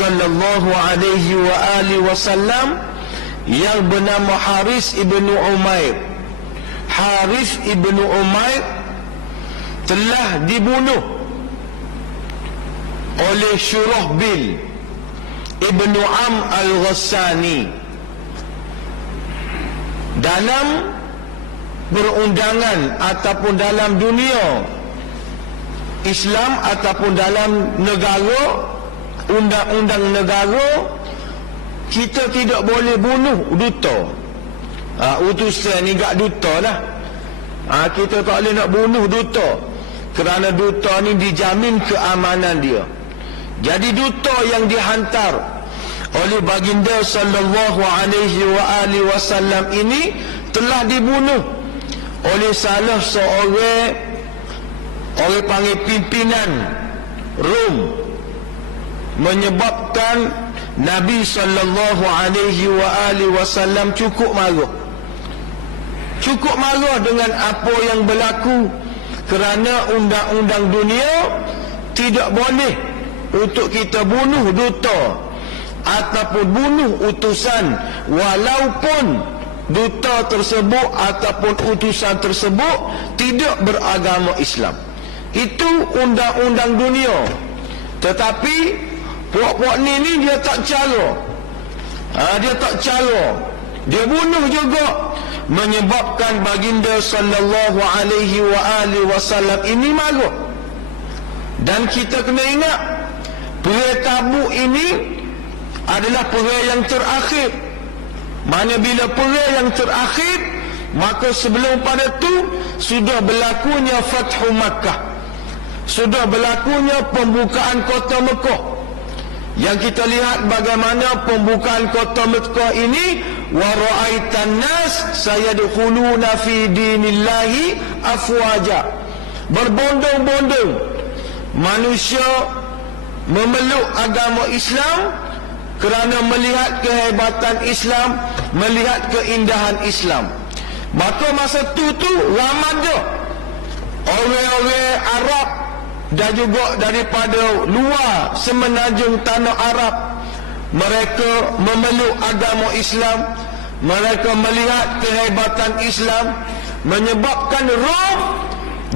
sallallahu alaihi wa alihi wasallam yang bernama Harith ibnu Umair. Harith ibnu Umair telah dibunuh oleh Syurahbil ibnu Am al-Ghassani dalam perundangan ataupun dalam dunia Islam ataupun dalam negara, undang-undang negara, kita tidak boleh bunuh duta. Utusan ni gak duta lah. Kita tak boleh nak bunuh duta, kerana duta ni dijamin keamanan dia. Jadi duta yang dihantar oleh baginda sallallahu alaihi wa alihi wasallam ini telah dibunuh oleh salah seorang orang panggil pimpinan Rom, menyebabkan Nabi sallallahu alaihi wa alihi wasallam cukup marah. Cukup marah dengan apa yang berlaku, kerana undang-undang dunia tidak boleh untuk kita bunuh duta ataupun bunuh utusan, walaupun duta tersebut ataupun utusan tersebut tidak beragama Islam. Itu undang-undang dunia. Tetapi puak-puak ni dia tak cara. Dia tak cara. Dia bunuh juga, menyebabkan baginda sallallahu alaihi wa alihi wasallam ini marah. Dan kita kena ingat, perang Tabuk ini adalah perang yang terakhir. Mana bila perang yang terakhir, maka sebelum pada tu sudah berlakunya Fathu Makkah, sudah berlakunya pembukaan kota Mekah. Yang kita lihat bagaimana pembukaan kota Mekah ini, wa ra'aitan nas sayadkhuluna fi dinillahi afwaja. Berbondong-bondong manusia memeluk agama Islam kerana melihat kehebatan Islam, melihat keindahan Islam. Maka masa tu ramai orang-orang Arab dan juga daripada luar semenanjung tanah Arab, mereka memeluk agama Islam, mereka melihat kehebatan Islam, menyebabkan Rom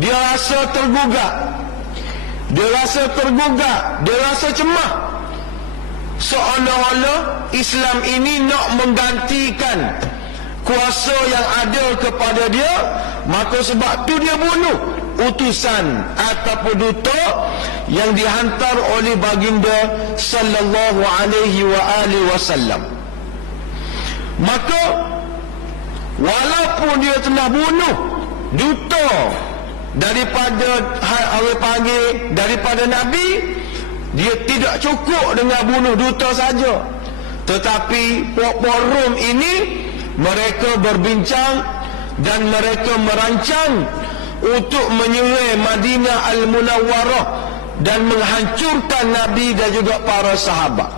dia rasa tergugah, dia rasa cemas, seolah-olah Islam ini nak menggantikan kuasa yang ada kepada dia. Maka sebab tu dia bunuh utusan ataupun duta yang dihantar oleh baginda sallallahu alaihi wa alihi wasallam. Maka walaupun dia telah bunuh duta daripada orang panggil daripada Nabi, dia tidak cukup dengan bunuh duta saja, tetapi puak-puak Rom ini mereka berbincang dan mereka merancang untuk menyerang Madinah Al-Munawwarah dan menghancurkan Nabi dan juga para sahabat.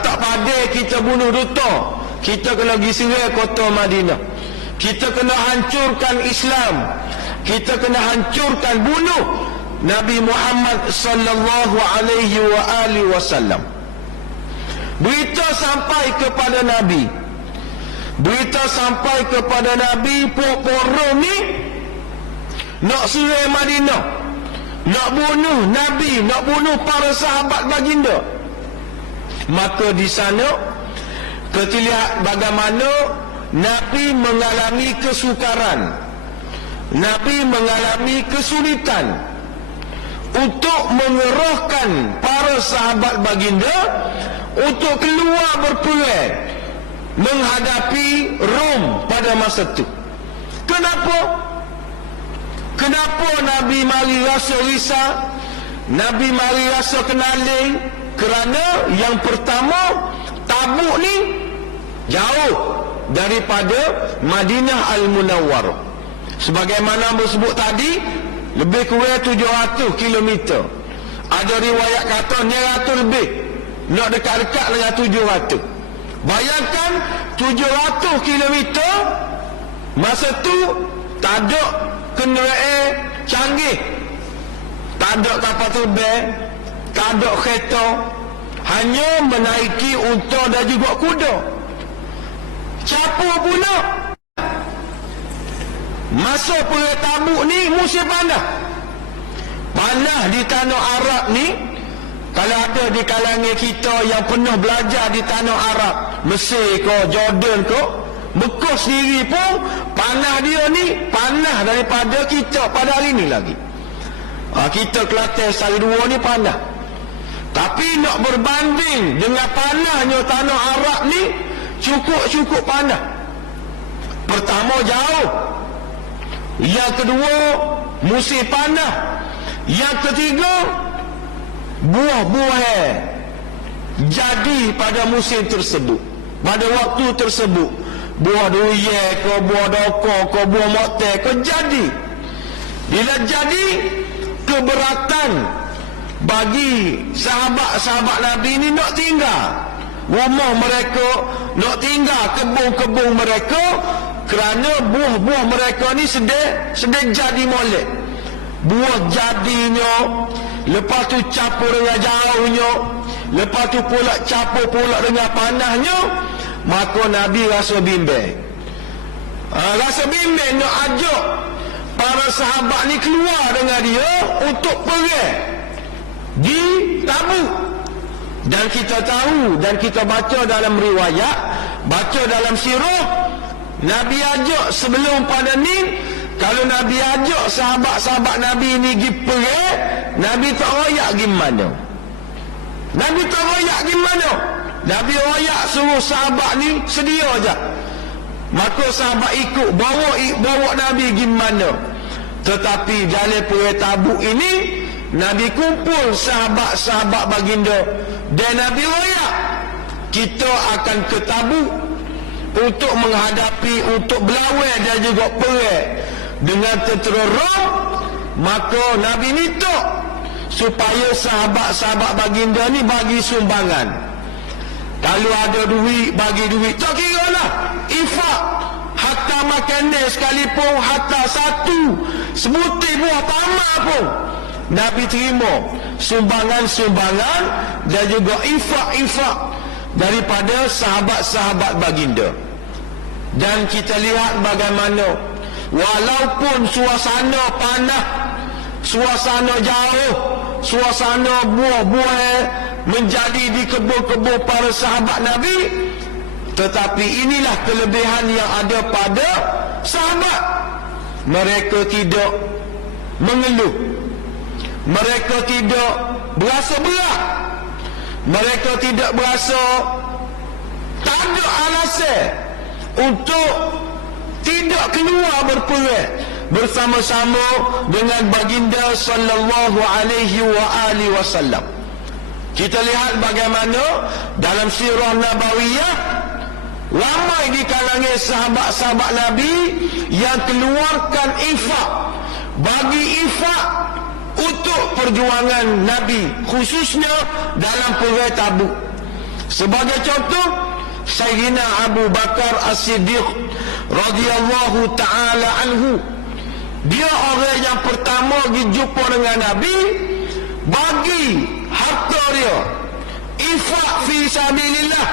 Tak pandai kita bunuh duta, kita kena pergi serang kota Madinah, kita kena hancurkan Islam, kita kena hancurkan, bunuh Nabi Muhammad sallallahu alaihi wa alihi wasallam. Berita sampai kepada Nabi, berita sampai kepada Nabi, puak-puak Rom ni nak serang Madinah, nak bunuh Nabi, nak bunuh para sahabat baginda. Maka di sana kita lihat bagaimana Nabi mengalami kesukaran, Nabi mengalami kesulitan untuk mengerahkan para sahabat baginda untuk keluar berperang menghadapi Rom pada masa itu. Kenapa Nabi mari rasa risau, Nabi mari rasa kenaling? Kerana yang pertama, Tabuk ni jauh daripada Madinah Al-Munawwarah. Sebagaimana disebut tadi, lebih kurang 700 km. Ada riwayat kata 900 lebih, nak dekat-dekat dengan 700. Bayangkan 700 km. Masa tu tak ada kenderaan canggih, tak ada kapal terbang, tak ada kereta, hanya menaiki unta dan juga kuda. Capur pula. Masa perang Tabuk ni musim panas. Panas di tanah Arab ni. Kalau ada di kalangan kita yang pernah belajar di tanah Arab, Mesir ke, Jordan ke, Mekah sendiri pun panas dia ni panas daripada kita pada hari ni lagi. Kita Kelantan Sari Dua ni panas. Tapi nak berbanding dengan panasnya tanah Arab ni, cukup panas. Pertama jauh. Yang kedua musim panas. Yang ketiga buah-buah jadi pada musim tersebut, pada waktu tersebut. Buah durian ke, buah dokor ke, buah moktel ke jadi. Bila jadi, keberatan bagi sahabat-sahabat Nabi ni nak tinggal rumah mereka, nak tinggal kebun-kebun mereka, kerana buah-buah mereka ni sedang jadi molek. Buah jadinya, lepas tu campur dengan jauhnya, lepas tu pula campur pula dengan panahnya, maka Nabi rasa bimbang. Rasa bimbang nak ajak para sahabat ni keluar dengan dia untuk perang di Tabuk. Dan kita tahu dan kita baca dalam riwayat, baca dalam sirah, Nabi ajak sebelum pada ni, kalau Nabi ajak sahabat-sahabat Nabi ni pergi perang, Nabi tak royak pergi mana. Nabi tak royak pergi mana. Nabi royak suruh sahabat ni sedia aja. Maka sahabat ikut bawa Nabi pergi mana. Tetapi dalam perang Tabuk ini, Nabi kumpul sahabat-sahabat baginda dan Nabi royak, kita akan ke Tabuk untuk menghadapi, untuk berlawan dan juga perang dengan tentera Rom. Maka Nabi minta supaya sahabat-sahabat baginda ni bagi sumbangan. Kalau ada duit, bagi duit. Tak kira lah, infak. Hatta makanan sekalipun, hatta satu sebutir buah tamar pun Nabi terima sumbangan-sumbangan dan juga infak-infak daripada sahabat-sahabat baginda. Dan kita lihat bagaimana walaupun suasana panas, suasana jauh, suasana buah-buah menjadi di kebun-kebun para sahabat Nabi, tetapi inilah kelebihan yang ada pada sahabat. Mereka tidak mengeluh, mereka tidak berasa berat, mereka tidak berasa tak ada alasan untuk tidak keluar berperang bersama-sama dengan baginda sallallahu alaihi wasallam. Kita lihat bagaimana dalam sirah Nabawiyah, ramai di kalangan sahabat-sahabat Nabi yang keluarkan infak, bagi infak untuk perjuangan Nabi, khususnya dalam perang Tabuk. Sebagai contoh, Sayyidina Abu Bakar As-Siddiq radhiyallahu ta'ala anhu, dia orang yang pertama dijumpa dengan Nabi, bagi harta dia, infak fi sabilillah,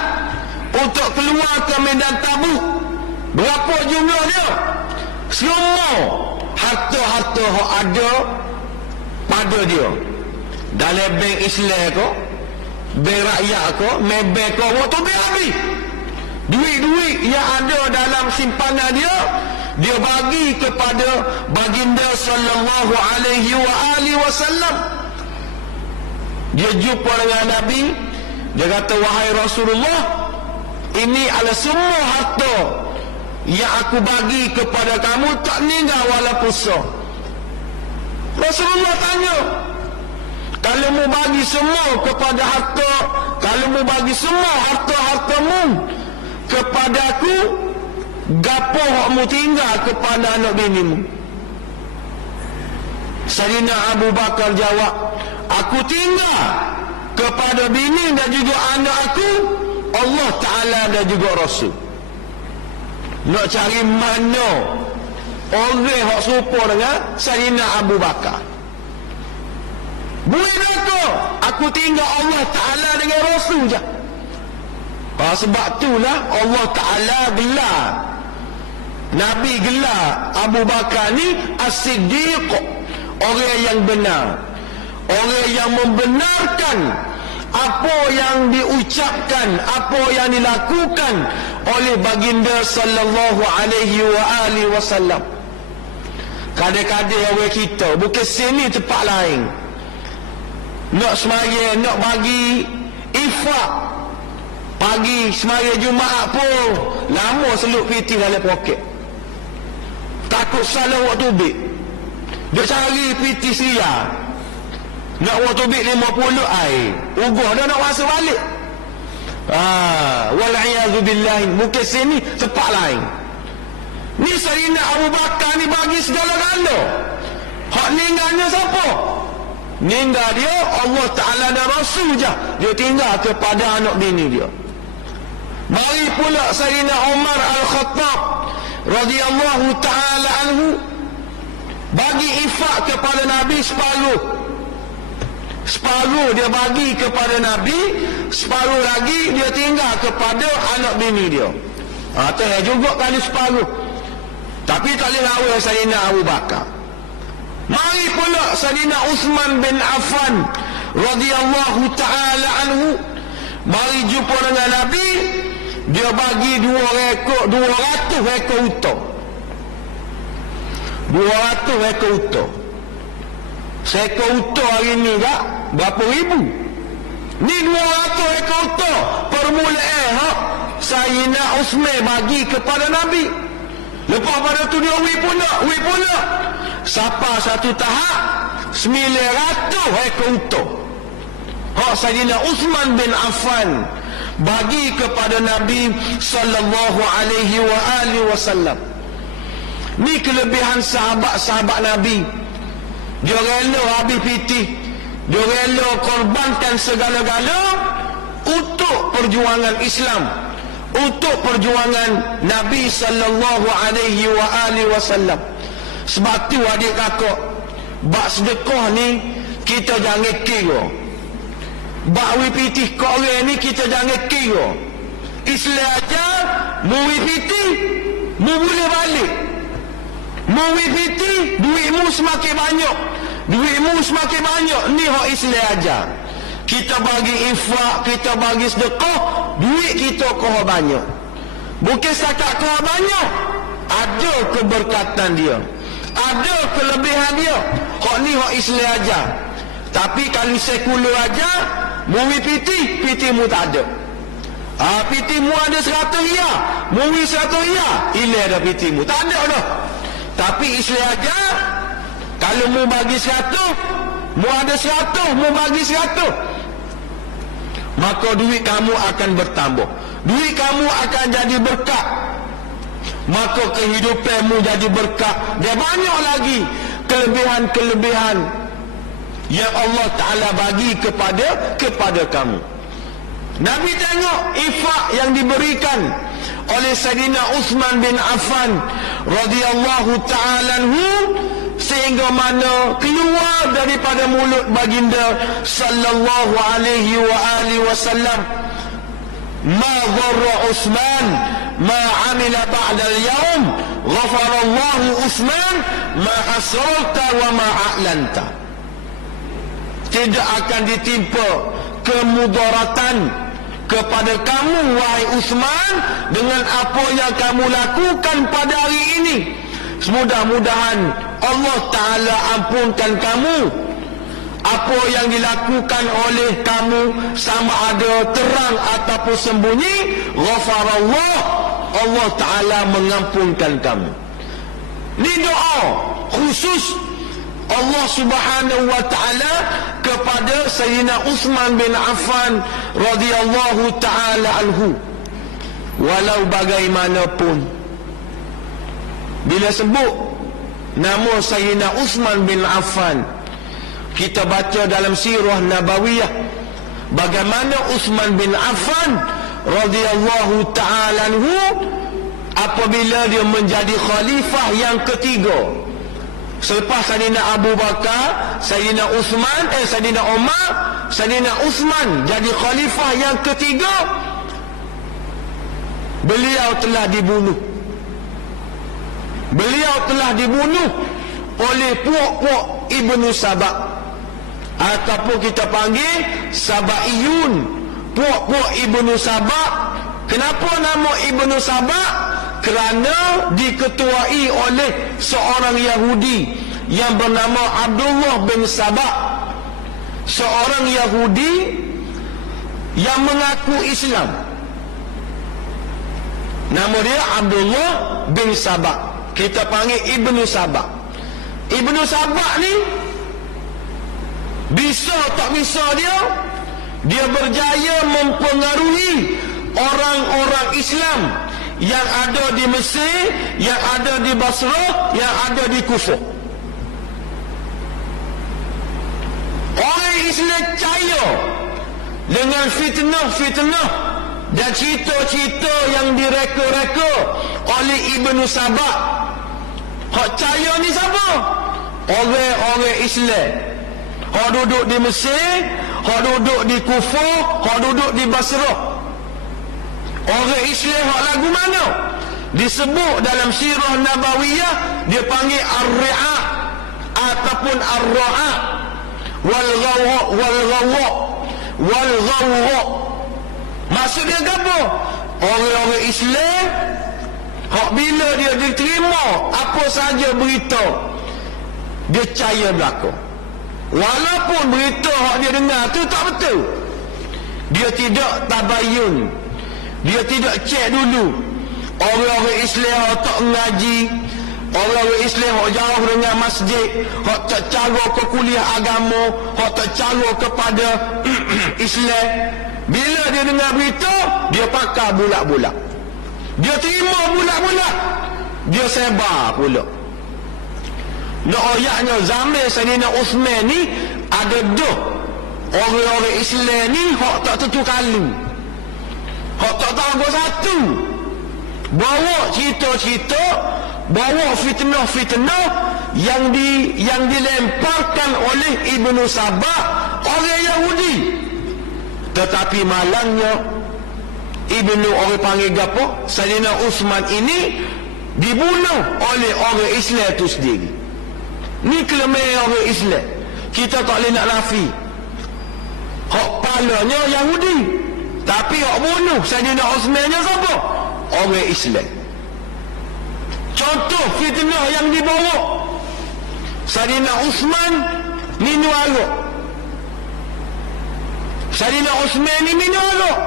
untuk keluar ke medan Tabuk. Berapa jumlah dia? Semua harta-harta yang ada pada dia, dalam bank Islam ko, bank rakyat ko, bank ko, waktu habis duit-duit yang ada dalam simpanan dia, dia bagi kepada baginda sallallahu alaihi wasallam. Dia jumpa dengan Nabi, dia kata, wahai Rasulullah, ini adalah semua harta yang aku bagi kepada kamu, tak tinggal walaupun sah. Rasulullah tanya, kalau mu bagi semua kepada harta, kalau mu bagi semua harta-hartamu kepada aku, gapo mu tinggal kepada anak binimu? Sayyidina Abu Bakar jawab, aku tinggal kepada bini dan juga anak aku, Allah Ta'ala dan juga Rasul. Nak cari mana orang yang serupa dengan Sayyidina Abu Bakar? Bui neraka. Aku tinggal Allah Ta'ala dengan Rasul je. Sebab itulah Allah Ta'ala gelar Nabi gelar Abu Bakar ni As-Siddiq, orang yang benar, orang yang membenarkan apa yang diucapkan, apa yang dilakukan oleh baginda sallallahu alaihi wasallam. Kadang-kadang orang kita bukan sini tempat lain, nak semaya, nak bagi ifak pagi semaya Jumaat pun lama seluk piti dalam poket, takut salah waktu tubik. Dia cari piti Syria, nak waktu tubik 50 air ugah dah nak masuk balik. Wal'iyadzubillah, bukan sini tempat lain. Ni Sayyidina Abu Bakar ni bagi segala-gala. Hak ninggalnya siapa? Ninggal dia Allah Ta'ala dan Rasul je. Dia tinggal kepada anak bini dia. Mari pula Sayyidina Umar Al-Khattab radhiyallahu ta'ala anhu bagi infak kepada Nabi separuh dia bagi kepada Nabi, separuh lagi dia tinggal kepada anak bini dia. Tanya juga kali separuh, tapi tak boleh lawan Sayyidina Abu Bakar. Mari pula Sayyidina Uthman bin Affan radhiyallahu ta'ala anhu mari jumpa dengan Nabi. Dia bagi 200 ekor unta. 200 ekor unta. Seekor unta hari ni tak berapa ribu. Ni 200 ekor unta permulaan Sayyidina Uthman bagi kepada Nabi. Lepas pada tu dia wi pula sampai satu tahap 900 ekor unta. Sayyidina Uthman bin Affan bagi kepada Nabi sallallahu alaihi wasallam. Ni kelebihan sahabat-sahabat Nabi. Dia rela habis pitih, dia rela korbankan segala-gala untuk perjuangan Islam, untuk perjuangan Nabi sallallahu alaihi wasallam. Sebab tu adik kakak, bak sedekah ni kita jangan kira. Bak wipiti kau orang ni kita jangan kira. Islam aja mu wipiti mu boleh balik. Mu wipiti duitmu semakin banyak. Duitmu semakin banyak. Ni hak Islam aja. Kita bagi infak, kita bagi sedekah, duit kita kau banyak. Bukan setakat kau banyak, ada keberkatan dia, ada kelebihan dia. Hak ni hak Islam aja. Tapi kalau sekular aja, muwi pitimu tak ada. Pitimu ada 100 ya, muwi 100 ya, ilah ada pitimu, tak ada dah. Tapi Islam aja, kalau mu bagi 100, mu ada 100, mu bagi 100, maka duit kamu akan bertambah, duit kamu akan jadi berkah, maka kehidupanmu jadi berkah. Dia banyak lagi kelebihan-kelebihan yang Allah Ta'ala bagi kepada kamu. Nabi tengok infak yang diberikan oleh Sayyidina Uthman bin Affan radhiyallahu ta'ala anhu, sehingga mana keluar daripada mulut baginda sallallahu alaihi wasallam, ma dharra Uthman ma amila ba'da al-yawm ghafarallahu Uthman ma asrarta wa ma a'lanta. Tidak akan ditimpa kemudaratan kepada kamu wahai Uthman dengan apa yang kamu lakukan pada hari ini. Semudah-mudahan Allah Ta'ala ampunkan kamu apa yang dilakukan oleh kamu, sama ada terang ataupun sembunyi. Ghafarallah, Allah Ta'ala mengampunkan kamu. Ini doa khusus Allah Subhanahu wa ta'ala kepada Sayyidina Uthman bin Affan radhiyallahu ta'ala anhu. Walau bagaimanapun, bila sebut nama Sayyidina Uthman bin Affan, kita baca dalam sirah Nabawiyah bagaimana Uthman bin Affan radhiyallahu ta'ala anhu apabila dia menjadi khalifah yang ketiga Selepas Sayyidina Abu Bakar, Sayyidina Umar, Sayyidina Uthman jadi khalifah yang ketiga, beliau telah dibunuh. Beliau telah dibunuh oleh puak-puak Ibnu Saba, ataupun kita panggil Sabaiyun, puak-puak Ibnu Saba. Kenapa nama Ibnu Saba? Kerana diketuai oleh seorang Yahudi yang bernama Abdullah bin Saba, seorang Yahudi yang mengaku Islam. Nama dia Abdullah bin Saba, kita panggil Ibnu Saba. Ibnu Saba ni bisa tak bisa dia berjaya mempengaruhi orang-orang Islam yang ada di Mesir, yang ada di Basrah, yang ada di Kufah. Orang Islam percaya dengan fitnah-fitnah dan cerita-cerita yang direka-reka oleh Ibnu Saba. Hak percaya ni siapa? Orang-orang Islam. Hak duduk di Mesir, hak duduk di Kufah, hak duduk di Basrah. Orang Islam hak lagu mana? Disebut dalam sirah Nabawiyah, dia panggil Ar-Ri'a ataupun Ar-Ra'a wal-Ghawwa. Maksud dia apa? Orang-orang Islam hak bila dia diterima apa saja berita, dia percaya belaka. Walaupun berita hak dia dengar tu tak betul, dia tidak tabayun, dia tidak cek dulu. Orang-orang Islam hak tak mengaji, orang-orang Islam hak jauh dengan masjid, hak tak cara ke kuliah agama, hak tak cara kepada Islam, bila dia dengar berita, dia pakar bulat-bulat, dia terima bulat-bulat, dia sebar pula. Nak ayatnya zaman Sayyidina Uthman ni ada dah orang-orang Islam ni hak tak tentu kalu, hak tak tahu satu, bawa cerita-cerita, bawa fitnah-fitnah yang dilemparkan oleh Ibnu Saba, orang Yahudi. Tetapi malangnya Ibnu orang panggil gapo, Sayyidina Uthman ini dibunuh oleh orang Islam itu sendiri. Ni kelemahan orang Islam, kita tak boleh nak nafi. Hak palanya Yahudi, tapi hak bunuh Sayyidina Uthman nya siapa? Orang Islam. Contoh fitnah yang dibawa, Sayyidina Uthman minum arak. Sayyidina Uthman ni minum arak.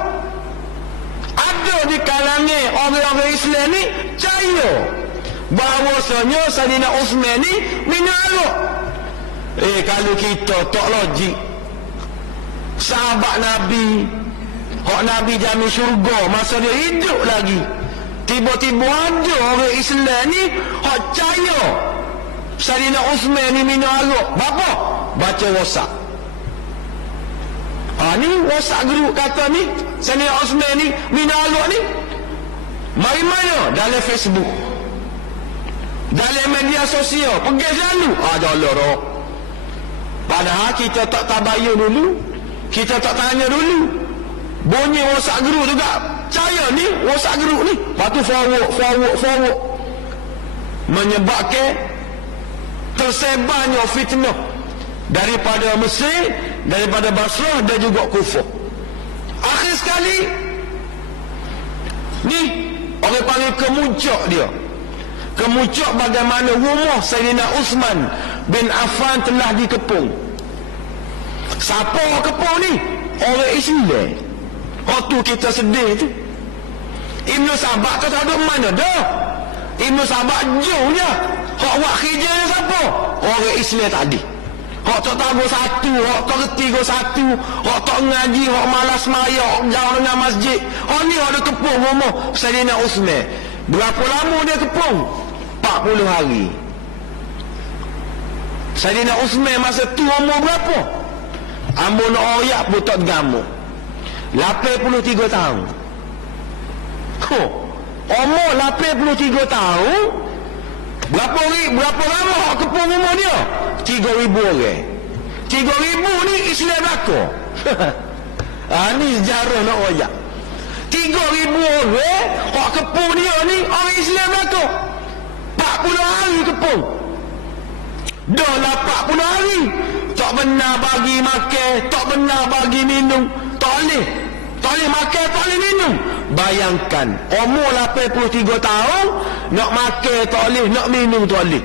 Ada di kalangan orang-orang Islam ni percaya bahawasanya Sayyidina Uthman ni minum arak. Kalau kita tak logik, sahabat Nabi, hak Nabi jamin syurga masa dia hidup lagi, tiba-tiba ada orang Islam ni hak percaya Sayyidina Uthman ni minum arak. Bapa baca WhatsApp, ni WhatsApp group kata ni Sayyidina Uthman ni minum arak ni. Mari mana? Dalam Facebook, dalam media sosial, pergi selalu jalan. Padahal kita tak tabayun dulu, kita tak tanya dulu. Bunyi WhatsApp group juga, percaya ni WhatsApp group ni, lepas tu forward, menyebabkan tersebarnya fitnah daripada Mesir, daripada Basrah dan juga Kufah. Akhir sekali ni orang panggil kemuncak dia, kemuncak bagaimana rumah Sayyidina Uthman bin Affan telah dikepung. Siapa orang kepung ni? Orang Islam. Waktu kita sedih tu, Ibnu Saba kata duduk mana dah? Ibnu Saba jauh je. Hak buat kerja ni siapa? Orang Islam tadi. Hak tak tahu satu, hak tak reti satu, hak tak ngaji, hak malas maya, hak jauh dengan masjid. Hak ni ada kepung rumah Sayyidina Uthman. Berapa lama dia kepung? 40 hari. Sayyidina Uthman masa tu umur berapa? Ambo nak oyak pun tak gamu, 83 tahun. Umur 83 tahun. Berapa lama hak kepung rumah dia 3,000 orang. 3,000 ni Islam belakang. Ni sejarah nak royak. 3,000 orang hak kepung dia ni orang Islam belakang. 40 hari kepung. Dah lah 40 hari tak benar bagi makan, tak benar bagi minum. Tak boleh makan, tak boleh minum. Bayangkan umur 83 tahun nak makan tak boleh, nak minum tak boleh.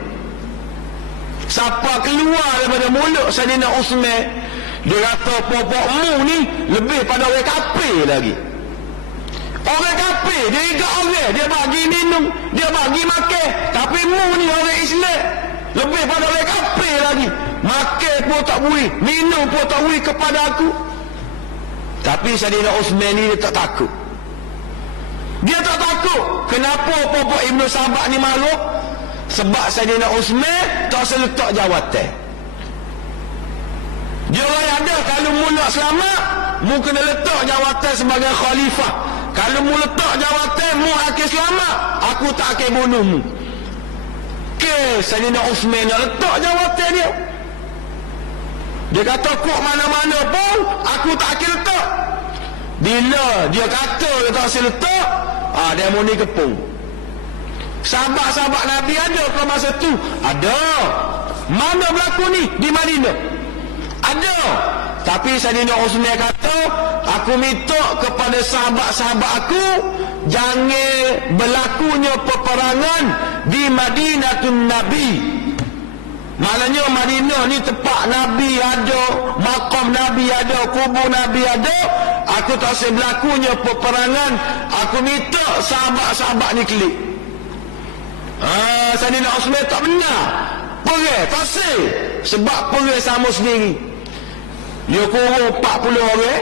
Siapa keluar daripada mulut Sayyidina Uthman, dia kata popokmu ni lebih pada orang kafir lagi. Orang kafir dia ikat orang, dia bagi minum, dia bagi makan, tapi mu ni orang Islam lebih pada orang kafir lagi. Makan pun tak boleh, minum pun tak boleh kepada aku. Tapi Sayyidina Uthman ni dia tak takut. Dia tak takut. Kenapa popok Ibnu Sabah ni marah? Sebab Sayyidina Uthman tak seletak jawatan. Dia orang ada kalau mu nak selamat, mu kena letak jawatan sebagai khalifah. Kalau mu letak jawatan, mu akan selamat, aku tak akan bunuh mu. Sayyidina Uthman nak letak jawatan dia. Dia kata kok mana-mana pun aku tak akan letak. Bila dia kata dia tak akan letak, dia muni kepung. Sahabat-sahabat Nabi ada ke masa tu? Ada. Mana berlaku ni? Di Madinah. Ada. Tapi Sayyidina Uthman kata, aku minta kepada sahabat-sahabat aku jangan berlakunya peperangan di Madinatun Nabi. Maknanya Madinah ni tempat Nabi ada, makam Nabi ada, kubur Nabi ada. Aku tak usah berlakunya peperangan. Aku minta sahabat-sahabat ni kelik. Sayyidina Uthman tak benar. Perang, tak usah. Sebab perang sama sendiri. Dia kurung 40 orang.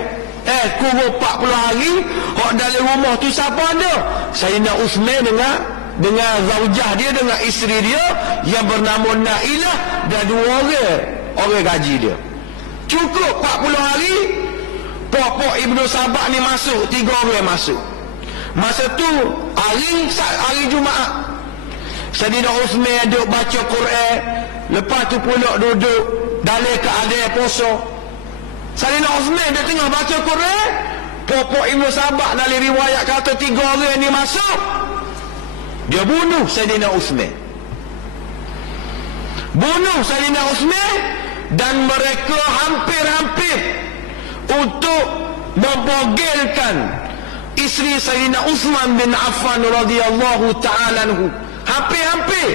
Kurung 40 hari. Hak dalam rumah tu siapa ada? Sayyidina Uthman dengan zaujah dia, dengan isteri dia yang bernama Nailah, dan 2 orang gaji dia. Cukup 40 hari. Popok Ibnu Sabah ni masuk, 3 orang masuk. Masa tu hari Jumaat. Sayyidina Uthman duduk baca Quran, lepas tu pula duduk dalam keadaan puasa. Sayyidina Uthman dia tengah baca Quran, popok Ibnu Sabah dalam riwayat kata 3 orang ni masuk. Dia bunuh Sayyidina Uthman. Bunuh Sayyidina Uthman, dan mereka hampir-hampir untuk membogilkan isteri Sayyidina Uthman bin Affan radhiyallahu ta'ala anhu. Hampir-hampir.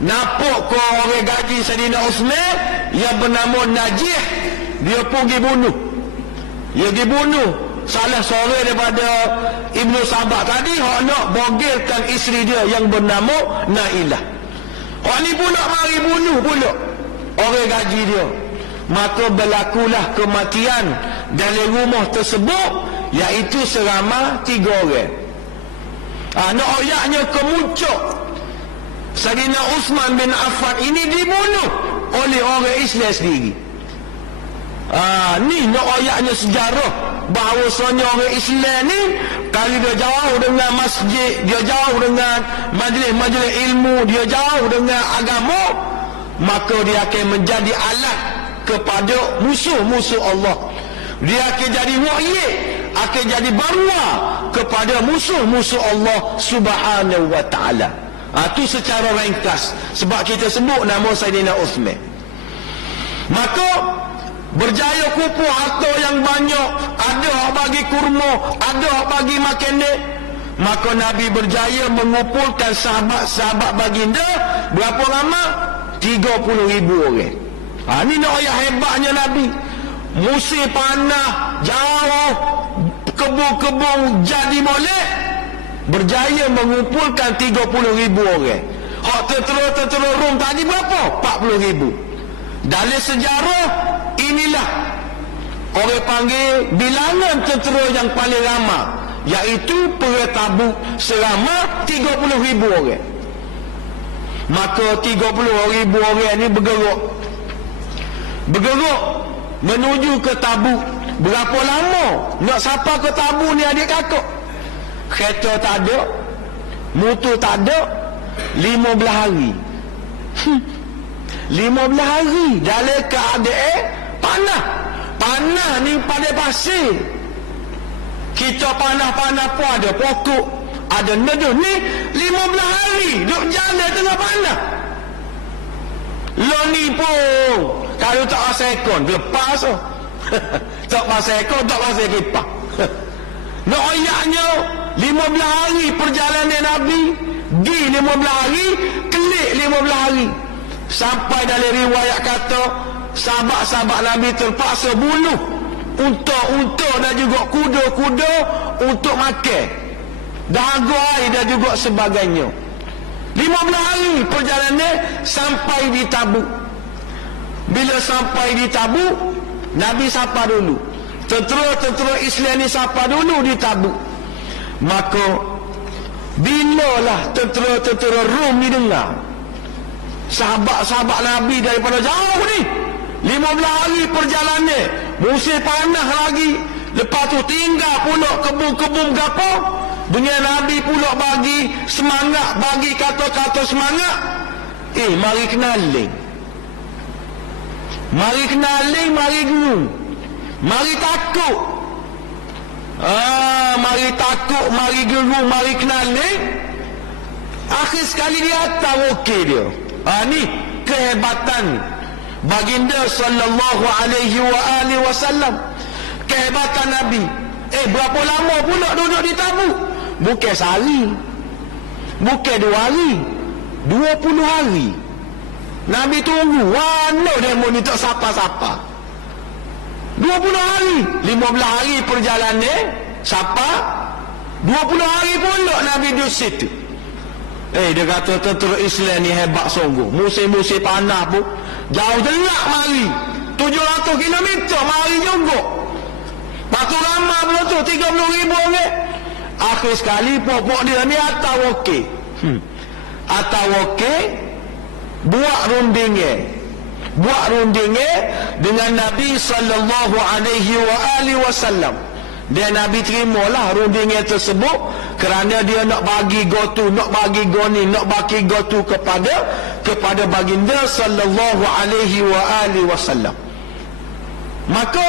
Nampak ko orang gaji Sayyidina Uthman yang bernama Najih, dia pergi bunuh. Dia dibunuh salah seorang daripada Ibnu Sabah tadi, hak nak bogilkan isteri dia yang bernama Nailah. Hak ni pun nak mari bunuh pula orang gaji dia. Maka berlakulah kematian dalam rumah tersebut, iaitu seramai 3 orang. Nak ayatnya kemuncak Sayyidina Uthman bin Affan ini dibunuh oleh orang Islam sendiri. Ni nak ayatnya sejarah bahawasanya orang Islam ni kalau dia jauh dengan masjid, dia jauh dengan majlis-majlis ilmu, dia jauh dengan agama, maka dia akan menjadi alat kepada musuh-musuh Allah. Dia akan jadi wahid, akan jadi barwa kepada musuh-musuh Allah Subhanahu wa ta'ala. Itu secara ringkas, sebab kita sebut nama Sayyidina Uthman. Maka berjaya kumpul harta yang banyak, ada yang bagi kurma, ada yang bagi makanan. Maka Nabi berjaya mengumpulkan sahabat-sahabat baginda berapa lama? 30,000 orang. Ini nak ayat hebatnya Nabi. Musim panah, jauh, kebun-kebun jadi molek, berjaya mengumpulkan 30,000 orang. Hak tentera Rom tadi berapa? 40,000. Dalam sejarah inilah orang panggil bilangan tentera yang paling ramai, iaitu perang Tabuk, selama 30,000 orang. Maka 30,000 orang ni bergerak menuju ke Tabuk. Berapa lama nak sampai ke Tabuk ni adik kakak? Kereta tak ada, motor tak ada, 15 hari. 15 hari dalam keadaan panah. Panah ni pada pasir. Kita panah-panah pun ada pokok, ada neduh ni 15 hari duk jalan tengah panah. Lo ni pun kalau tak pasal ekor lepas tu. Tak pasal ekor, tak pasal kipas. Nak ayatnya 15 hari perjalanan Nabi, gi 15 hari, kelik 15 hari. Sampai dalam riwayat kata sahabat-sahabat Nabi terpaksa bunuh unta-unta dan juga kuda-kuda untuk makan, dahaga air dan juga sebagainya. 15 hari perjalanan sampai di Tabuk. Bila sampai di Tabuk, Nabi sapa dulu. Tentera-tentera Islam ni sapa dulu di Tabuk. Maka bilalah tentera-tentera Rom ni dengar, sahabat-sahabat Nabi daripada jauh ni 15 hari perjalanan, musim panah lagi, lepas tu tinggal pula kebun-kebun gapo, dengan Nabi pula bagi semangat, bagi kata-kata semangat. Mari kenaling, mari kenaling, mari guru, mari takut. Mari takut, mari guru, mari kenaling. Akhir sekali dia tahu okey dia. Ni kehebatan baginda sallallahu alaihi wa alihi wasallam, kehebatan Nabi. Berapa lama pula duduk di Tabuk? Bukan sehari, bukan 2 hari, 20 hari. Nabi tunggu, mana demo ni tak sapa-sapa. 20 hari, 15 hari perjalanan, sapa 20 hari pula Nabi duduk situ. Dia kata tentera Islam ni hebat sungguh. Musim-musim panah pun jauh jelak mari 700 km mari juga. Patu ramah pula tu 30,000 orang. Akhir sekali pokok dia ni atau okey. Atau okey, buat rundingnya dengan Nabi sallallahu alaihi wa alihi wasallam. Dan Nabi terimalah rundingnya tersebut kerana dia nak bagi gotu, nak bagi goni, nak bagi gotu kepada baginda sallallahu alaihi wa alihi wasallam. Maka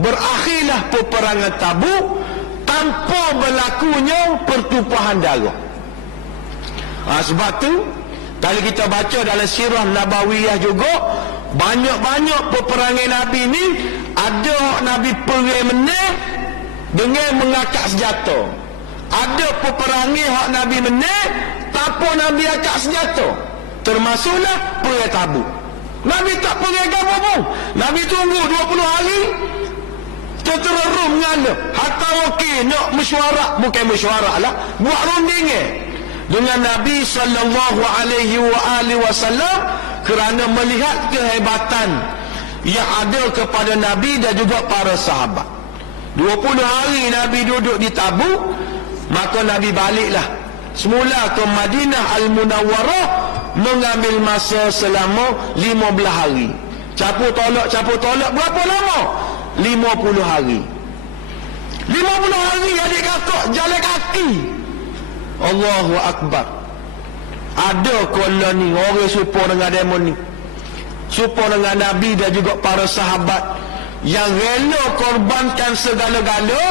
berakhirlah peperangan Tabuk tanpa berlakunya pertumpahan darah. Sebab tu kalau kita baca dalam sirah Nabawiyah juga, banyak-banyak peperangan Nabi ni ada Nabi perang menang dengan mengangkat senjata. Ada peperangan hak Nabi menang tanpa Nabi angkat senjata. Termasuklah perang Tabuk. Nabi tak perang apa pun. Nabi tunggu 20 hari. Tentera Rom ngala. Hatta okey nak mesyuarat, bukan mesyuarat lah, buat rundingnya dengan Nabi sallallahu alaihi wa alihi wasallam kerana melihat kehebatan yang ada kepada Nabi dan juga para sahabat. 20 hari Nabi duduk di Tabuk, maka Nabi baliklah semula ke Madinah Al-Munawwarah, mengambil masa selama 15 hari. Capu tolak berapa lama? 50 hari. 50 hari adik kakak jalan kaki. Allahu Akbar. Ada kola ni orang serupa dengan demo ni, serupa dengan Nabi dan juga para sahabat yang rela korbankan segala-gala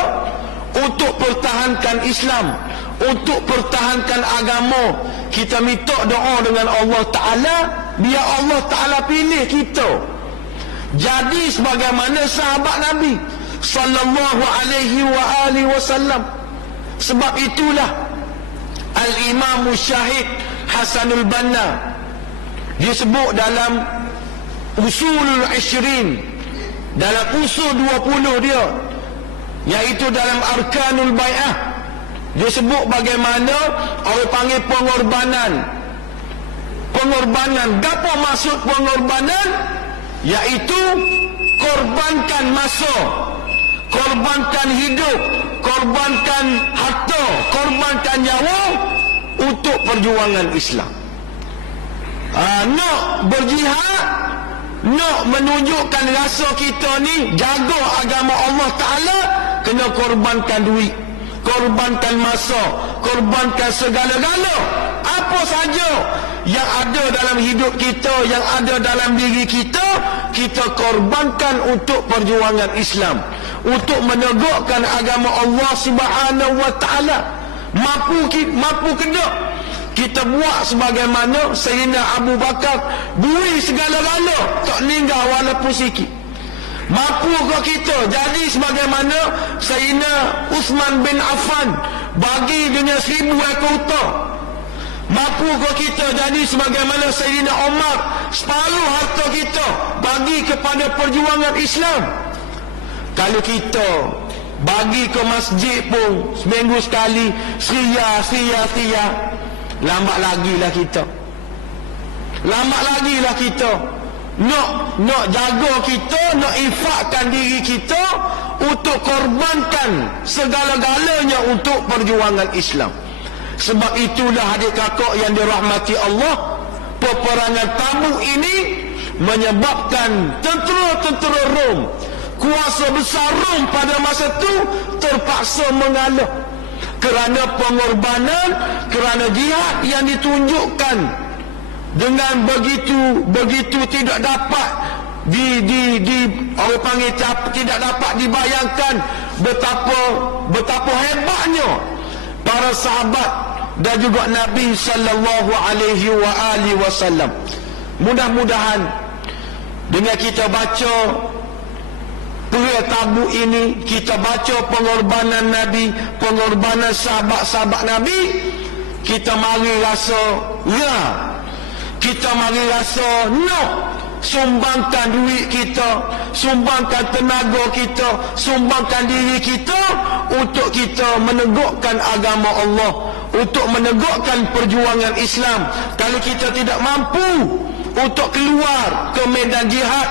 untuk pertahankan Islam, untuk pertahankan agama. Kita minta doa dengan Allah Ta'ala, biar Allah Ta'ala pilih kita jadi sebagaimana sahabat Nabi sallallahu alaihi wa alihi wasallam. Sebab itulah Al-Imam Syahid Hasanul Banna disebut dalam Usulul Ishrin, dalam usul 20 dia, iaitu dalam Arkanul Bai'ah, dia sebut bagaimana orang panggil pengorbanan. Apa maksud pengorbanan? Iaitu korbankan masa, korbankan hidup, korbankan harta, korbankan nyawa untuk perjuangan Islam. Nak berjihad, nak menunjukkan rasa kita ni jaga agama Allah Ta'ala, kena korbankan duit, korbankan masa, korbankan segala-gala. Apa saja yang ada dalam hidup kita, yang ada dalam diri kita, kita korbankan untuk perjuangan Islam, untuk menegakkan agama Allah Subhanahu wa taala. Mampu ke tak? Kita buat sebagaimana Sayyidina Abu Bakar bui segala-gala, tak ninggal walaupun sikit. Mampu ke kita jadi sebagaimana Sayyidina Uthman bin Affan bagi dunia 1000 ekor unta? Mampu ke kita jadi sebagaimana Sayyidina Umar separuh harta kita bagi kepada perjuangan Islam? Kalau kita bagi ke masjid pun seminggu sekali, sia, lambat lagilah kita. Nak jaga kita, nak infakkan diri kita untuk korbankan segala-galanya untuk perjuangan Islam. Sebab itulah adik kakak yang dirahmati Allah, peperangan Tabuk ini menyebabkan tentera-tentera Rom, kuasa besar Rom pada masa itu terpaksa mengalah kerana pengorbanan, kerana jihad yang ditunjukkan dengan begitu tidak dapat orang panggil tidak dapat dibayangkan betapa hebatnya para sahabat dan juga Nabi sallallahu alaihi wasallam. Mudah-mudahan dengan kita baca perang Tabuk ini, kita baca pengorbanan Nabi, pengorbanan sahabat-sahabat Nabi, kita mari rasa kita mari rasa nak sumbangkan duit kita, sumbangkan tenaga kita, sumbangkan diri kita untuk kita menegakkan agama Allah, untuk menegakkan perjuangan Islam. Kalau kita tidak mampu untuk keluar ke medan jihad,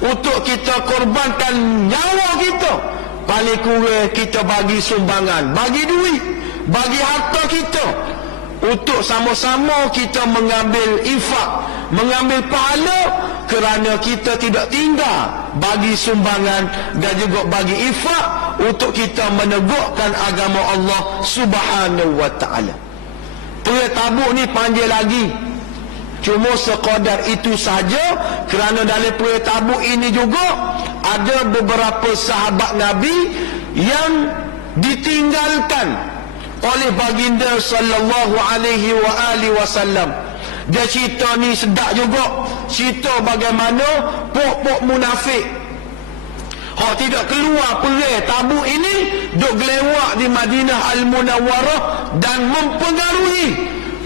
untuk kita korbankan nyawa kita, paling kurang kita bagi sumbangan, bagi duit, bagi harta kita, untuk sama-sama kita mengambil infak, mengambil pahala, kerana kita tidak tinggal bagi sumbangan dan juga bagi infak untuk kita menegakkan agama Allah Subhanahu wa taala. Perang Tabuk ni panjang lagi, cuma sekadar itu saja, kerana dalam perang Tabuk ini juga ada beberapa sahabat Nabi yang ditinggalkan oleh baginda sallallahu alaihi wasallam. Dia cerita ni sedap juga, cerita bagaimana pok-pok munafik hak tidak keluar perang Tabuk ini, duk gelewak di Madinah Al-Munawwarah dan mempengaruhi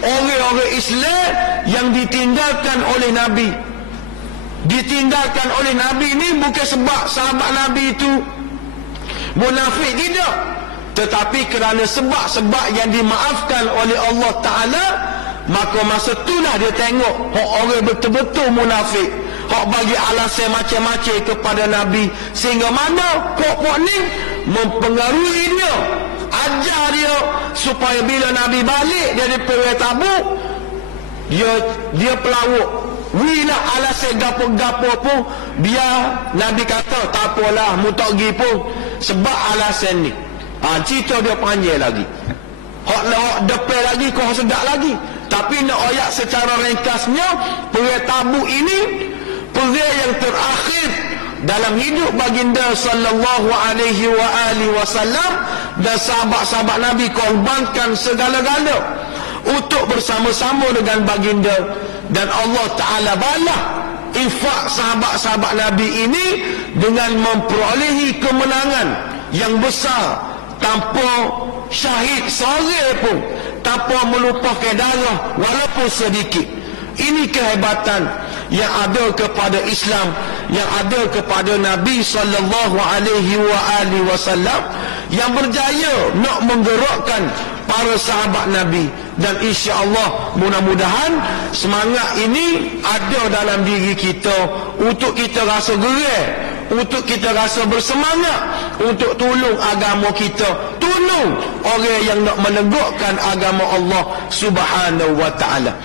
orang-orang Islam yang ditinggalkan oleh Nabi. Ditinggalkan oleh Nabi ini bukan sebab sahabat Nabi itu munafik, tidak, tetapi kerana sebab-sebab yang dimaafkan oleh Allah Ta'ala. Maka masa itulah dia tengok hak orang betul-betul munafik, hak bagi alasan macam-macam kepada Nabi, sehingga mana pok-pok ni mempengaruhi dia, ajar dia supaya bila Nabi balik dari perang Tabuk, dia pelawak. Wilah alasan gapo-gapo pun, biar Nabi kata tak apalah, mu tak pergi pun sebab alasan ni. Cerita dia panjang lagi, hak depan lagi kau sedap lagi. Tapi nak ayat secara ringkasnya, perang Tabuk ini perang yang terakhir dalam hidup baginda sallallahu alaihi wasallam, dan sahabat-sahabat Nabi korbankan segala-gala untuk bersama-sama dengan baginda, dan Allah Ta'ala balas infak sahabat-sahabat Nabi ini dengan memperolehi kemenangan yang besar tanpa syahid seorang pun, tanpa melupakan darah walaupun sedikit. Ini kehebatan yang ada kepada Islam, yang ada kepada Nabi sallallahu alaihi wasallam, yang berjaya nak menggerakkan para sahabat Nabi. Dan insya-Allah mudah-mudahan semangat ini ada dalam diri kita untuk kita rasa gerak, untuk kita rasa bersemangat untuk tolong agama kita, tolong orang yang nak menegakkan agama Allah Subhanahu wa taala.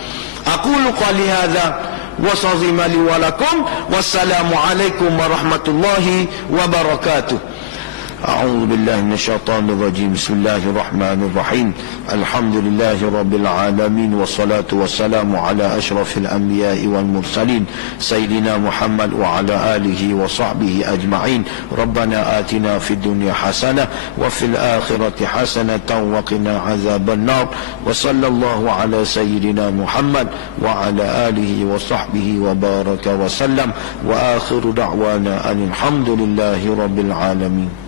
Aqulu qali hadza wa astaghfiru li wa lakum. Wassalamu alaikum warahmatullahi wabarakatuh. أعوذ بالله من الشيطان الرجيم. بسم الله الرحمن الرحيم. الحمد لله رب العالمين، والصلاة والسلام على أشرف الأنبياء والمرسلين سيدنا محمد وعلى آله وصحبه أجمعين. ربنا آتنا في الدنيا حسنة وفي الآخرة حسنة وقنا عذاب النار. وصلى الله على سيدنا محمد وعلى آله وصحبه وبارك وسلم. وآخر دعوانا أن الحمد لله رب العالمين.